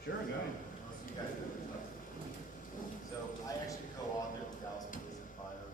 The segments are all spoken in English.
Sure, go ahead. Most of you guys know. So I actually co-authored the Dallas Police and Fire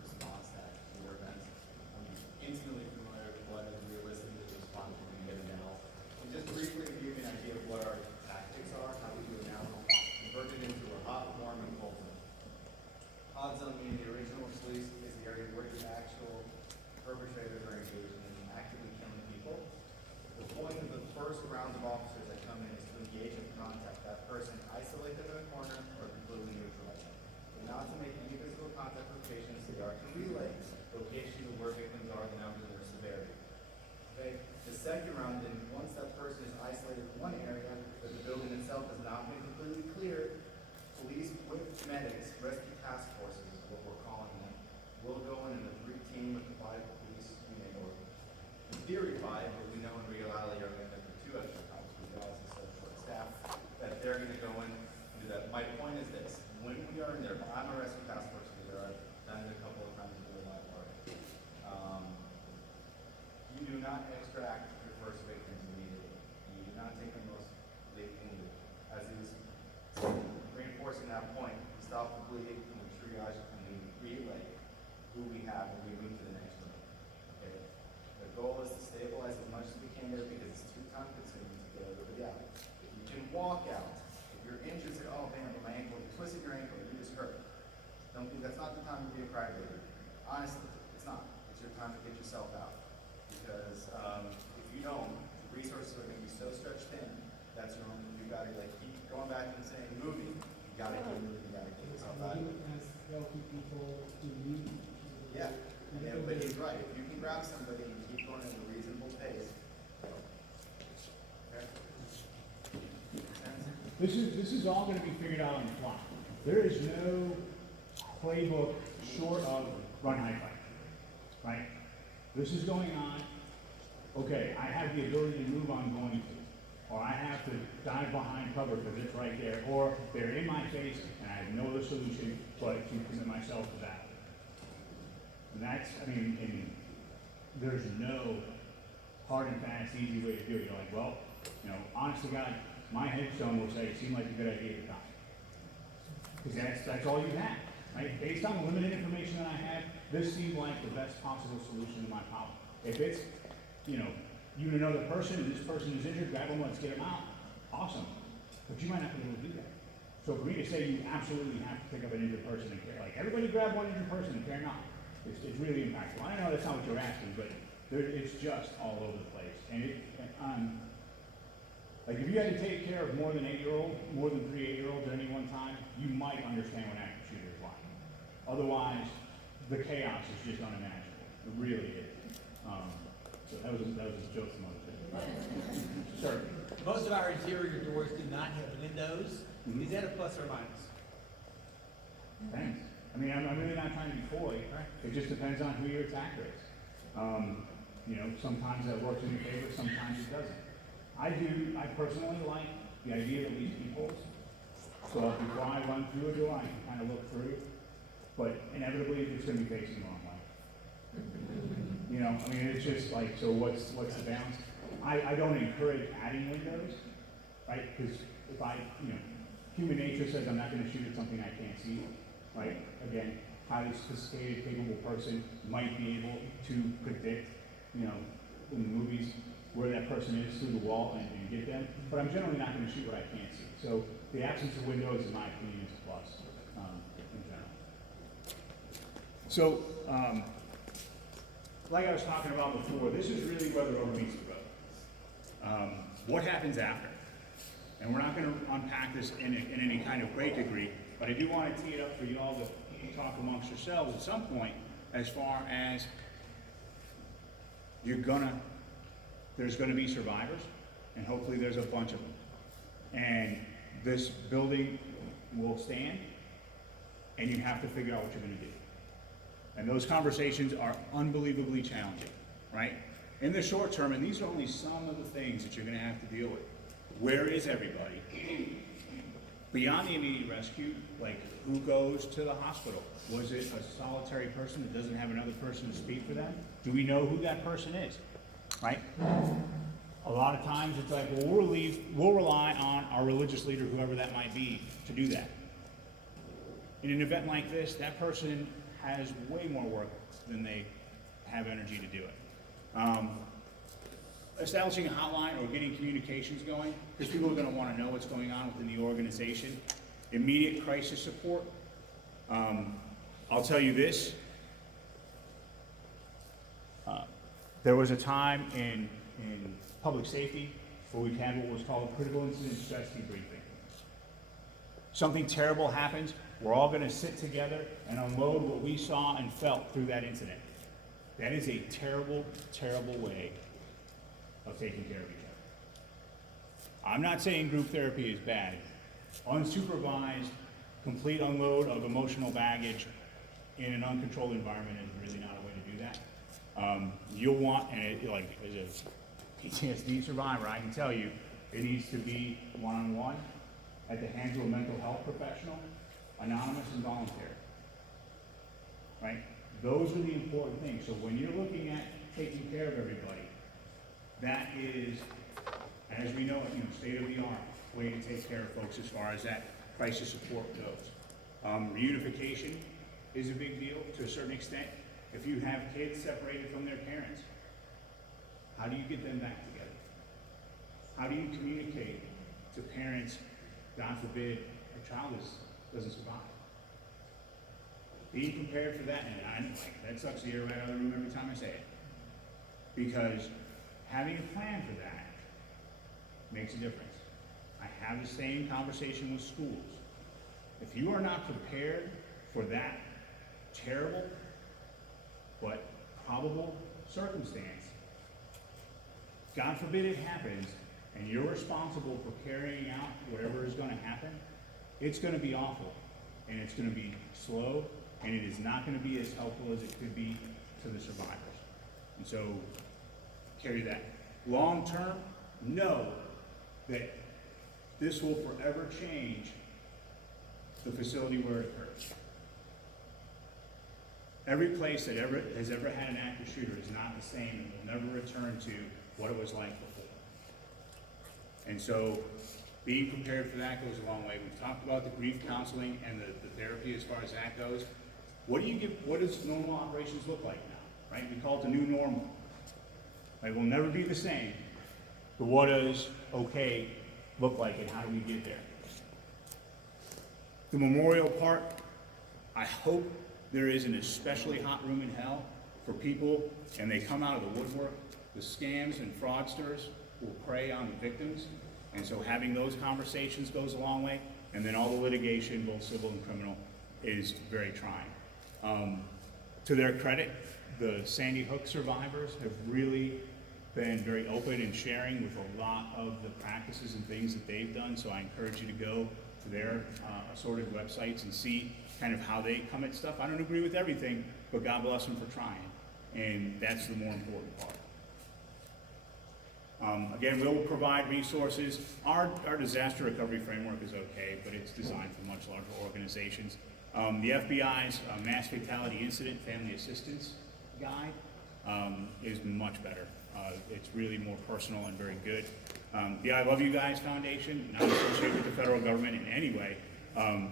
response that to your events. I'm intimately familiar with what is realistically the response we're going to get now. And just briefly to give you an idea of what our tactics are, how we do it now, convert it into a hot, warm, and cold zone. Hot zone meaning the original police is the area where the actual perpetrators are engaged in actively killing people. The point of the first round of officers that come in is to engage in contact that person, isolate them in a corner, or completely neutralize them. But not to make any physical contact with patients, they are to relay locations of where victims are, the numbers, and their severity. Okay? The second round, then, once that person is isolated in one area, but the building itself has not been completely cleared, police with medics, rescue task forces is what we're calling them, will go in a 3-team with the 5 police unit, or in theory 5, but we know in reality are going to be 2 extra cops because it's such short staff, that they're going to go in and do that. My point is this, when we are in there, I'm a rescue task force leader, I've done it a couple of times in real life already. You do not extract your first victims immediately. You do not take the most wounded. As is reinforcing that point, we stop the bleeding and we triage and we relay who we have and we move to the next room. Okay? The goal is to stabilize as much as we can there because it's too time consuming to get everybody out. If you can walk out, if you're injured, say, oh man, my ankle, you twisted your ankle, you just hurt. Don't be, that's not the time to be a crybaby. Honestly, it's not. It's your time to get yourself out. Because if you don't, the resources are going to be so stretched thin, that's your own, you got to like keep going back and saying, moving. You got to keep moving, you got to get yourself out. Healthy people to leave. Yeah, but he's right. If you can grab somebody and keep going at a reasonable pace. Okay. This is all going to be figured out on the fly. There is no playbook short of run, hide, fight. Right? This is going on. Okay, I have the ability to move, I'm going to. Or I have to dive behind cover because it's right there. Or they're in my face and I have no other solution but to commit myself to that. And that's, I mean, there's no hard and fast, easy way to do it. You're like, well, you know, honest to God, my headstone will say it seemed like a good idea at the time. Because that's all you have, right? Based on the limited information that I have, this seemed like the best possible solution to my problem. If it's, you know, you and another person, and this person is injured, grab them, let's get them out. Awesome. But you might not be able to do that. So for me to say you absolutely have to pick up an injured person and care, like everybody grab one injured person and care not. It's really impactful. I know that's not what you're asking, but it's just all over the place. And like if you had to take care of more than 3 8-year-olds at any one time, you might understand what active shooter is like. Otherwise, the chaos is just unimaginable. It really is. So that was a joke from other things. Sure. Most of our interior doors do not have windows. Mhm. Is that a plus or minus? Thanks. I mean, I'm really not trying to be coy. It just depends on who your attacker is. You know, sometimes that works in your favor, sometimes it doesn't. I personally like the idea of these peepholes. So before I run through a door, I can kind of look through. But inevitably, it's going to be facing the wrong way. You know, I mean, it's just like, so what's the balance? I don't encourage adding windows, right? Because if you know, human nature says I'm not going to shoot at something I can't see, right? Again, highly sophisticated, capable person might be able to predict, you know, in the movies where that person is through the wall and get them. But I'm generally not going to shoot what I can't see. So the absence of windows, in my opinion, is a plus in general. So, like I was talking about before, this is really where the rubber meets the road. What happens after? And we're not going to unpack this in any kind of great degree, but I do want to tee it up for you all to talk amongst yourselves at some point as far as there's going to be survivors, and hopefully there's a bunch of them. And this building will stand, and you have to figure out what you're going to do. And those conversations are unbelievably challenging, right? In the short term, and these are only some of the things that you're going to have to deal with. Where is everybody? Beyond the immediate rescue, like who goes to the hospital? Was it a solitary person that doesn't have another person to speak for them? Do we know who that person is, right? a lot of times it's like, well, we'll rely on our religious leader, whoever that might be, to do that. In an event like this, that person has way more work than they have energy to do it. Establishing a hotline or getting communications going, because people are going to want to know what's going on within the organization. Immediate crisis support. I'll tell you this. There was a time in public safety where we had what was called a critical incident stress debriefing. Something terrible happens, we're all going to sit together and unload what we saw and felt through that incident. That is a terrible, terrible way of taking care of each other. I'm not saying group therapy is bad. Unsupervised, complete unload of emotional baggage in an uncontrolled environment is really not a way to do that. You'll want, and like as a PTSD survivor, I can tell you, it needs to be one-on-one at the hands of a mental health professional, anonymous and voluntary. Right? Those are the important things. So when you're looking at taking care of everybody, that is, as we know, state-of-the-art way to take care of folks as far as that crisis support goes. Reunification is a big deal to a certain extent. If you have kids separated from their parents, how do you get them back together? How do you communicate to parents, God forbid, a child doesn't survive? Being prepared for that, and I know, that sucks the air right out of the room every time I say it. Because having a plan for that makes a difference. I have the same conversation with schools. If you are not prepared for that terrible but probable circumstance, God forbid it happens, and you're responsible for carrying out whatever is going to happen, it's going to be awful, and it's going to be slow, and it is not going to be as helpful as it could be to the survivors. And so, carry that. Long term, know that this will forever change the facility where it occurs. Every place that has ever had an active shooter is not the same and will never return to what it was like before. And so, being prepared for that goes a long way. We've talked about the grief counseling and the therapy as far as that goes. What does normal operations look like now? Right? We call it the new normal. It will never be the same, but what does okay look like and how do we get there? The memorial part, I hope there is an especially hot room in hell for people, and they come out of the woodwork. The scams and fraudsters will prey on the victims, and so having those conversations goes a long way, and then all the litigation, both civil and criminal, is very trying. To their credit, the Sandy Hook survivors have really been very open and sharing with a lot of the practices and things that they've done, so I encourage you to go to their assorted websites and see kind of how they come at stuff. I don't agree with everything, but God bless them for trying, and that's the more important part. Again, we'll provide resources. Our disaster recovery framework is okay, but it's designed for much larger organizations. The FBI's Mass Fatality Incident Family Assistance Guide is much better. It's really more personal and very good. The I Love You Guys Foundation, not associated with the federal government in any way,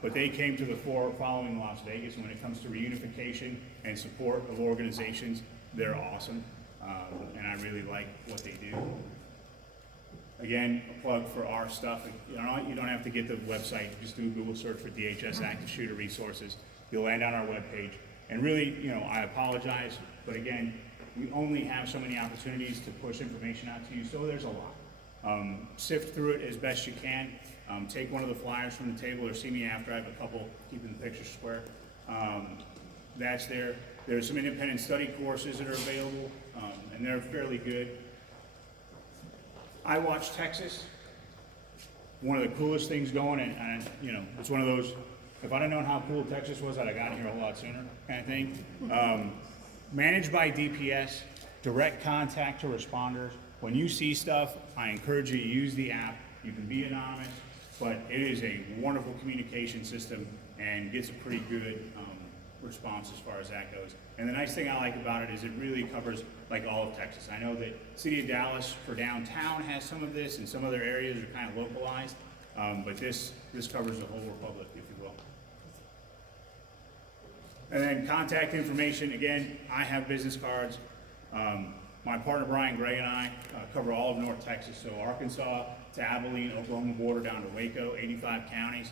but they came to the fore following Las Vegas. When it comes to reunification and support of organizations, they're awesome, and I really like what they do. Again, a plug for our stuff. You don't have to get the website. Just do a Google search for DHS Active Shooter Resources. You'll land on our webpage. And really, I apologize, but again, we only have so many opportunities to push information out to you, so there's a lot. Sift through it as best you can. Take one of the flyers from the table or see me after. I have a couple keeping the picture square. That's there. There's some independent study courses that are available, and they're fairly good. I watch Texas. One of the coolest things going, and it's one of those, if I'd have known how cool Texas was, I'd have gotten here a whole lot sooner kind of thing. Managed by DPS, direct contact to responders. When you see stuff, I encourage you to use the app. You can be anonymous, but it is a wonderful communication system and gets a pretty good response as far as that goes. And the nice thing I like about it is it really covers like all of Texas. I know that City of Dallas for downtown has some of this, and some other areas are kind of localized, but this covers the whole republic, if you will. And then contact information, again, I have business cards. My partner Brian Gray and I cover all of North Texas, so Arkansas to Abilene, Oklahoma border down to Waco, 85 counties.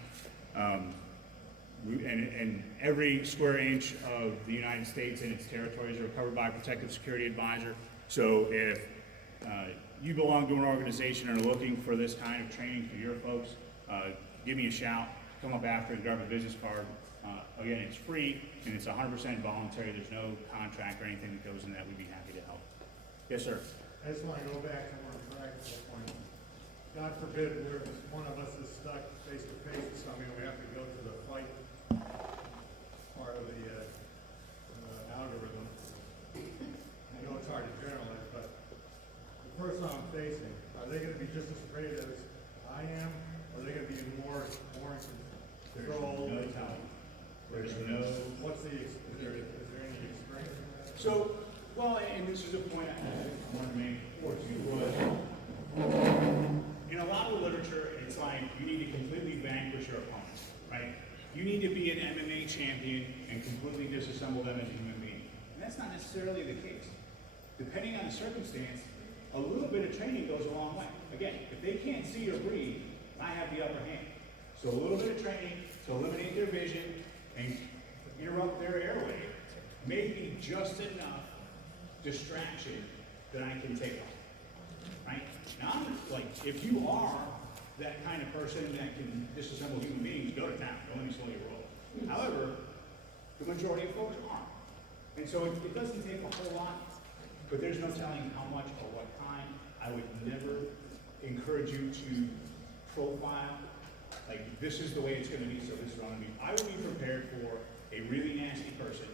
And every square inch of the United States and its territories are covered by a protective security advisor. So if you belong to an organization and are looking for this kind of training for your folks, give me a shout, come up after and grab a business card. Again, it's free and it's 100% voluntary. There's no contract or anything that goes in that. We'd be happy to help. Yes, sir. I just want to go back to one practical point. God forbid one of us is stuck face to face with somebody and we have to go to the fight part of the algorithm. I know it's hard to generalize, but the person I'm facing, are they going to be just as afraid as I am? Or are they going to be more in control? There's no telling. There's no. What's is there any experience in that? So, well, and this is a point I wanted to make before too, was in a lot of literature, it's like you need to completely vanquish your opponents, right? You need to be an MMA champion and completely disassemble them as a human being. And that's not necessarily the case. Depending on the circumstance, a little bit of training goes a long way. Again, if they can't see or breathe, I have the upper hand. So a little bit of training to eliminate their vision and interrupt their airway may be just enough distraction that I can take off, right? Now, I'm like, if you are that kind of person that can disassemble human beings, go to town. Don't let me slow your roll. However, the majority of folks aren't. And so it doesn't take a whole lot, but there's no telling how much or what time. I would never encourage you to profile, like, this is the way it's going to be, so this is what I'm going to be. I would be prepared for a really nasty person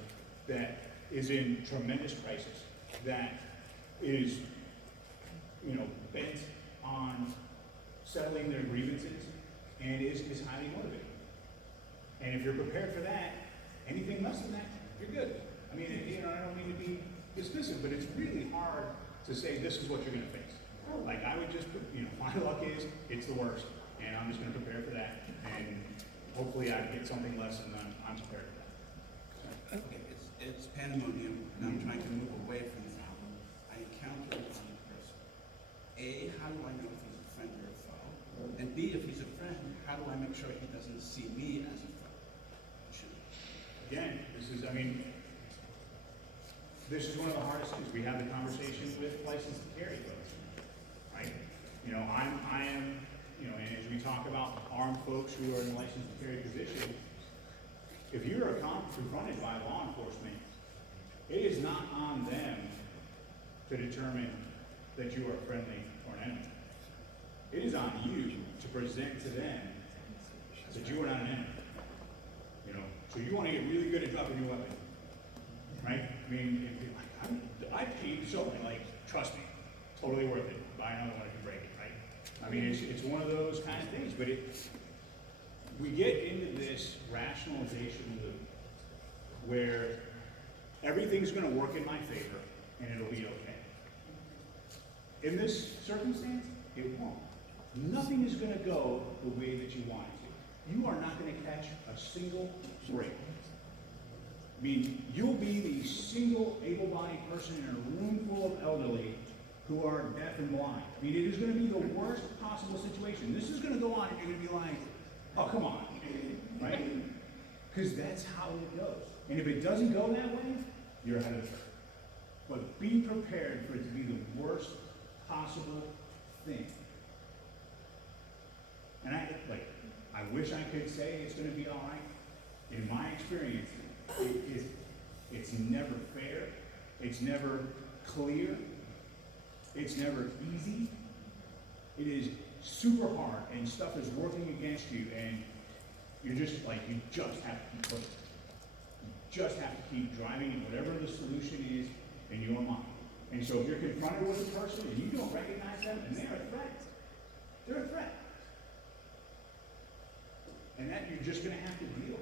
that is in tremendous crisis, that is, bent on settling their grievances and is highly motivated. And if you're prepared for that, anything less than that, you're good. I mean, I don't mean to be dismissive, but it's really hard to say this is what you're going to face. Like, I would just, my luck is it's the worst, and I'm just going to prepare for that, and hopefully I get something less, and then I'm prepared for that. Okay, it's pandemonium, and I'm trying to move away from that. I encounter one person. A, how do I know if he's a friend or a foe? And B, if he's a friend, how do I make sure he doesn't see me as a foe? Again, this is one of the hardest things. We have the conversation with licensed to carry folks, right? I am, and as we talk about armed folks who are in a licensed to carry position, if you're confronted by law enforcement, it is not on them to determine that you are friendly or an enemy. It is on you to present to them that you are not an enemy. So you want to get really good at dropping your weapon, right? I mean, if you're like, I paid so trust me, totally worth it. Buy another one if you break it, right? I mean, it's one of those kind of things, but we get into this rationalization loop where everything's going to work in my favor and it'll be okay. In this circumstance, it won't. Nothing is going to go the way that you want it to. You are not going to catch a single break. I mean, you'll be the single able-bodied person in a room full of elderly who are deaf and blind. I mean, it is going to be the worst possible situation. This is going to go on and you're going to be like, oh, come on, right? Because that's how it goes. And if it doesn't go that way, you're ahead of the curve. But be prepared for it to be the worst possible thing. And I wish I could say it's going to be all right. In my experience, it's never fair. It's never clear. It's never easy. It is super hard, and stuff is working against you, and you're just you just have to keep pushing. You just have to keep driving in whatever the solution is in your mind. And so if you're confronted with a person and you don't recognize them, and they're a threat, they're a threat. And that you're just going to have to deal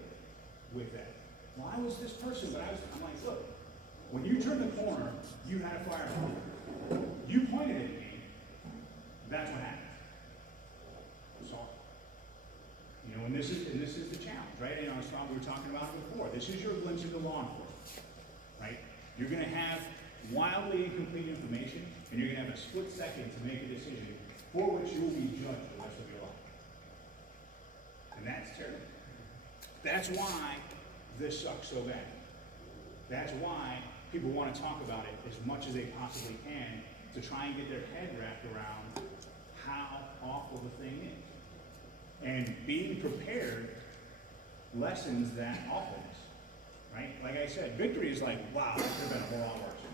with that. Well, I was this person, but I'm like, look, when you turned the corner, you had a fire alarm. You pointed at me, that's what happened. So, you know, and this is the challenge, right? You know, it's what we were talking about before. This is your glimpse into law enforcement, right? You're gonna have wildly incomplete information, and you're gonna have a split second to make a decision for which you will be judged the rest of your life. And that's terrible. That's why this sucks so bad. That's why people want to talk about it as much as they possibly can to try and get their head wrapped around how awful the thing is. And being prepared lessens that awfulness, right? Like I said, victory is like, wow, that could have been a whole lot worse.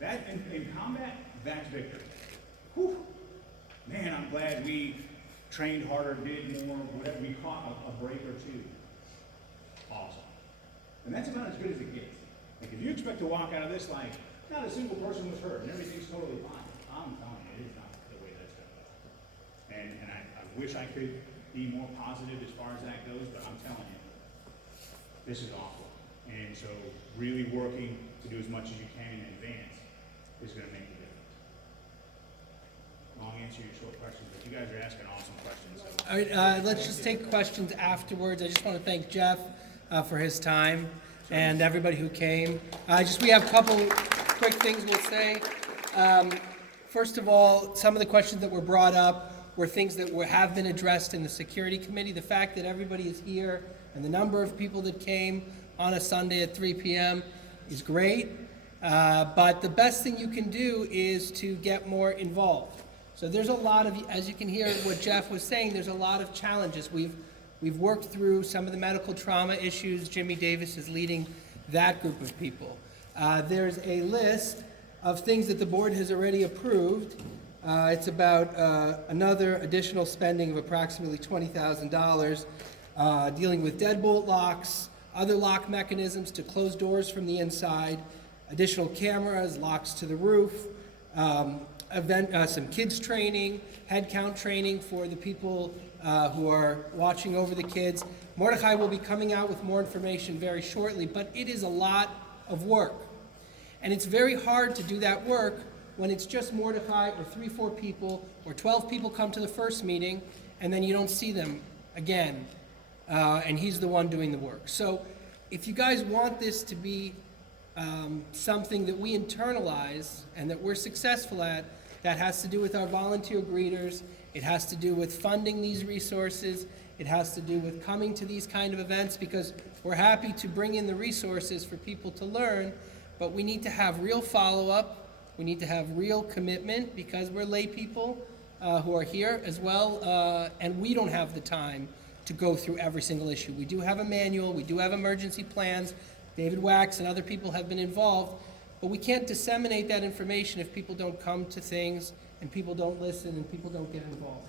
That, in combat, that's victory. Whew. Man, I'm glad we trained harder, did more, whatever, we caught a break or two. Awesome. And that's about as good as it gets. Like, if you expect to walk out of this like, not a single person was hurt and everything's totally fine, I'm telling you, it is not the way that's going to go. And I wish I could be more positive as far as that goes, but I'm telling you, this is awful. And so really working to do as much as you can in advance is going to make a difference. Long answer to your short question, but you guys are asking awesome questions. So. All right, let's just take questions afterwards. I just want to thank Jeff for his time and everybody who came. We have a couple quick things we'll say. First of all, some of the questions that were brought up were things that have been addressed in the security committee. The fact that everybody is here and the number of people that came on a Sunday at 3 p.m. is great. But the best thing you can do is to get more involved. So there's a lot of, as you can hear what Jeff was saying, there's a lot of challenges. We've worked through some of the medical trauma issues. Jimmy Davis is leading that group of people. There's a list of things that the board has already approved. It's about another additional spending of approximately $20,000 dealing with deadbolt locks, other lock mechanisms to close doors from the inside, additional cameras, locks to the roof, some kids training, head count training for the people who are watching over the kids. Mordecai will be coming out with more information very shortly, but it is a lot of work. And it's very hard to do that work when it's just Mordecai or 3-4 people or 12 people come to the first meeting and then you don't see them again. And he's the one doing the work. So if you guys want this to be something that we internalize and that we're successful at, that has to do with our volunteer greeters. It has to do with funding these resources. It has to do with coming to these kind of events, because we're happy to bring in the resources for people to learn, but we need to have real follow-up. We need to have real commitment, because we're lay people who are here as well, and we don't have the time to go through every single issue. We do have a manual. We do have emergency plans. David Wax and other people have been involved, but we can't disseminate that information if people don't come to things and people don't listen and people don't get involved.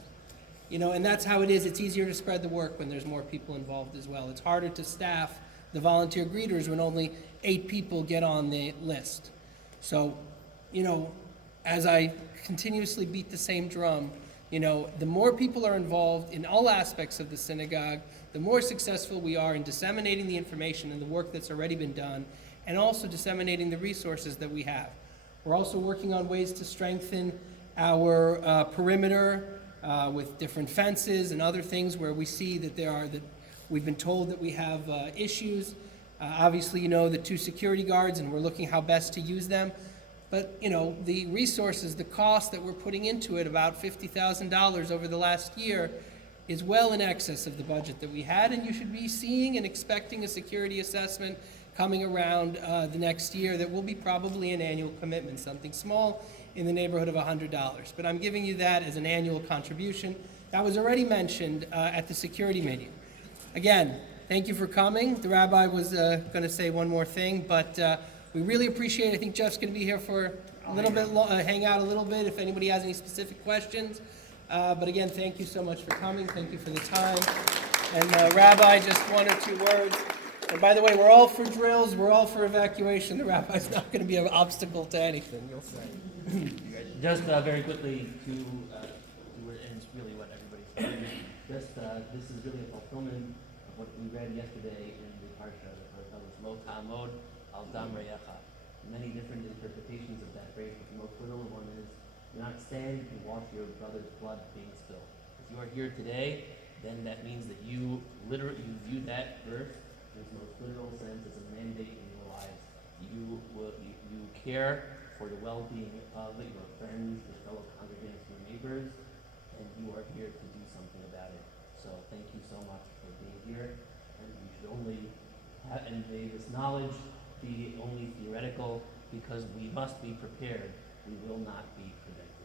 You know, and that's how it is. It's easier to spread the work when there's more people involved as well. It's harder to staff the volunteer greeters when only 8 people get on the list. So, you know, as I continuously beat the same drum, you know, the more people are involved in all aspects of the synagogue, the more successful we are in disseminating the information and the work that's already been done, and also disseminating the resources that we have. We're also working on ways to strengthen our perimeter with different fences and other things where we see that we've been told that we have issues. Obviously, you know, the 2 security guards, and we're looking how best to use them. But, you know, the resources, the cost that we're putting into it, about $50,000 over the last year, is well in excess of the budget that we had, and you should be seeing and expecting a security assessment coming around the next year that will be probably an annual commitment, something small in the neighborhood of $100. But I'm giving you that as an annual contribution. That was already mentioned at the security meeting. Again, thank you for coming. The rabbi was going to say one more thing, but we really appreciate it. I think Jeff's going to be here for a little bit, hang out a little bit if anybody has any specific questions. But again, thank you so much for coming. Thank you for the time. And Rabbi, just 1 or 2 words. And by the way, we're all for drills. We're all for evacuation. The rabbi's not going to be an obstacle to anything, you'll say. Just very quickly and it's really what everybody's saying. Just this is really a fulfillment of what we read yesterday in the Parsha, the Torah tells us, Lo ta'amod al dam re'echa. Many different interpretations of that phrase, but the most literal one is, do not stand and watch your brother's blood being spilled. If you are here today, then that means that you view that verse in its most literal sense as a mandate in your lives. You care for the well-being of your friends, your fellow congregants, your neighbors, and you are here to do something about it. So thank you so much for being here, and we should only and may this knowledge be only theoretical, because we must be prepared. We will not be prevented.